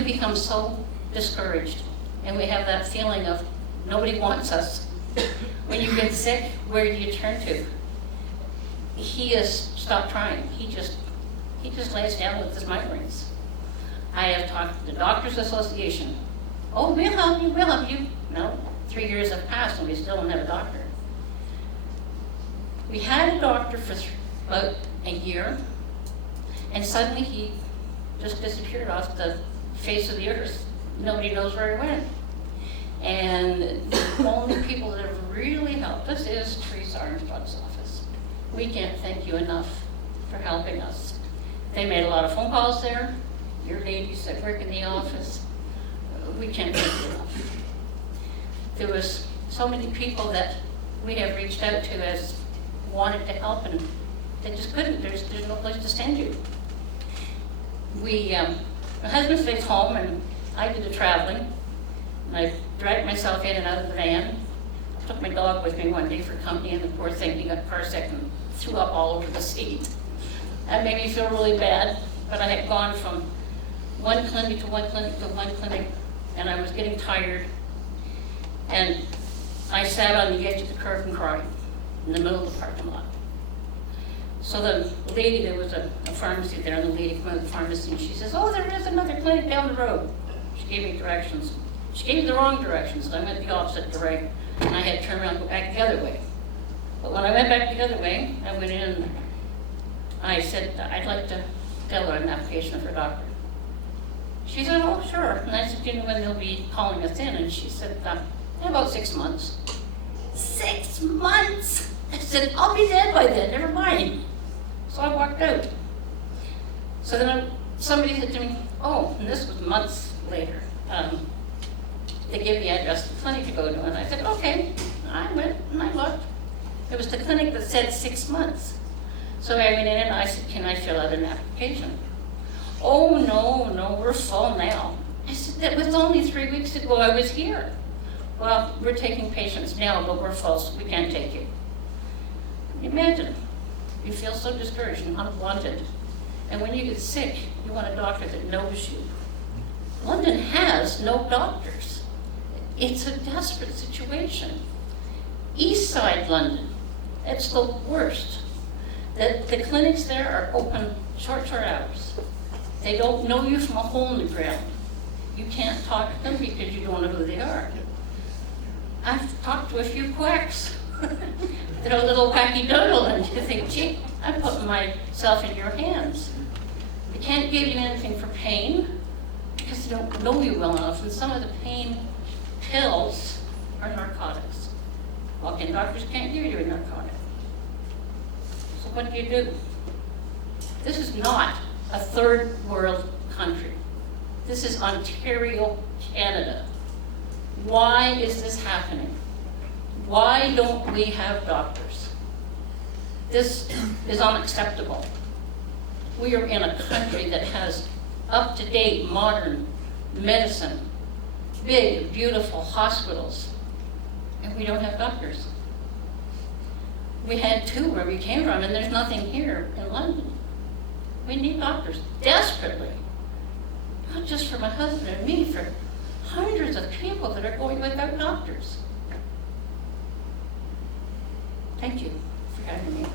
we become so discouraged, and we have that feeling of nobody wants us. When you get sick, where do you turn to? He has stopped trying. He just lays down with his migraines. I have talked to the Doctors Association. Oh, we'll help you, we'll help you. No, 3 years have passed and we still don't have a doctor. We had a doctor for about a year, and suddenly he just disappeared off the face of the earth. Nobody knows where he went. And the only people that have really helped us is Teresa Armstrong's office. We can't thank you enough for helping us. They made a lot of phone calls there. Your ladies that work in the office, we can't thank you enough. There was so many people that we have reached out to as wanted to help, and they just couldn't. There's no place to send you. My husband stays home, and I do the traveling. And I dragged myself in and out of the van. I took my dog with me one day for company, and the poor thing, he got car sick and threw up all over the seat. That made me feel really bad, but I had gone from one clinic to one clinic to one clinic, and I was getting tired. And I sat on the edge of the curb and cried in the middle of the parking lot. So the lady, there was a pharmacy there, and the lady came out of the pharmacy, and she says, oh, there is another clinic down the road. She gave me directions. She gave me the wrong directions, so I went the opposite direction, and I had to turn around and go back the other way. But when I went back the other way, I went in, and I said, I'd like to fill out an application for a doctor. She said, oh, sure. And I said, you know when they'll be calling us in? And she said, in about 6 months. 6 months? I said, I'll be dead by then, never mind. So I walked out. So then somebody said to me, oh, and this was months later, they gave the address of the clinic to go to, and I said, okay. I went and I looked. It was the clinic that said 6 months. So I went in and I said, can I fill out an application? Oh, no, we're full now. I said, that was only 3 weeks ago I was here. Well, we're taking patients now, but we're full, so we can't take you. Imagine, you feel so discouraged and unwanted. And when you get sick, you want a doctor that knows you. London has no doctors. It's a desperate situation. East side London, it's the worst. The clinics there are open short hours. They don't know you from a hole in the ground. You can't talk to them because you don't know who they are. I've talked to a few quacks. They're a little wacky doodle, and you think, gee, I'm putting myself in your hands. They can't give you anything for pain because they don't know you well enough, and some of the pain pills are narcotics. Walk-in doctors can't give you a narcotic. So what do? This is not a third world country. This is Ontario, Canada. Why is this happening? Why don't we have doctors? This is unacceptable. We are in a country that has up-to-date modern medicine, big, beautiful hospitals, and we don't have doctors. We had 2 where we came from, and there's nothing here in London. We need doctors desperately, not just for my husband and me, for hundreds of people that are going without doctors. Thank you for having me.